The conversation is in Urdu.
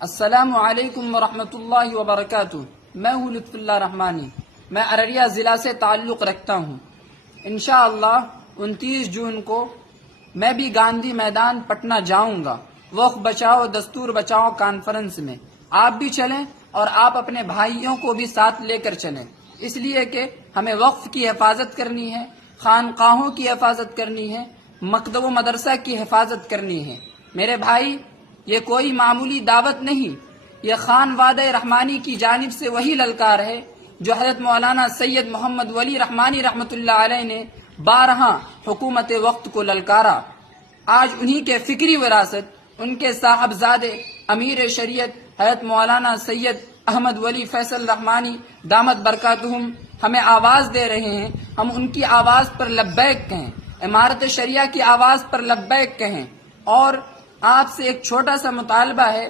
السلام علیکم ورحمۃ اللہ وبرکاتہ۔ میں ہوں لطف اللہ رحمانی۔ میں ارریہ ضلع سے تعلق رکھتا ہوں۔ انشاءاللہ 29 جون کو میں بھی گاندھی میدان پٹنہ جاؤں گا، وقف بچاؤ دستور بچاؤ کانفرنس میں۔ آپ بھی چلیں اور آپ اپنے بھائیوں کو بھی ساتھ لے کر چلیں، اس لیے کہ ہمیں وقف کی حفاظت کرنی ہے، خانقاہوں کی حفاظت کرنی ہے، مکتب و مدرسہ کی حفاظت کرنی ہے۔ میرے بھائی، یہ کوئی معمولی دعوت نہیں، یہ خان وعدہ رحمانی کی جانب سے وہی للکار ہے جو حضرت مولانا سید محمد ولی رحمانی رحمۃ اللہ علیہ نے بارہا حکومت وقت کو للکارا۔ آج انہی کے فکری وراثت، ان کے صاحبزادے امیر شریعت حضرت مولانا سید احمد ولی فیصل رحمانی دامت برکاتہم ہمیں آواز دے رہے ہیں۔ ہم ان کی آواز پر لبیک کہیں، امارت شریعہ کی آواز پر لبیک کہیں۔ اور آپ سے ایک چھوٹا سا مطالبہ ہے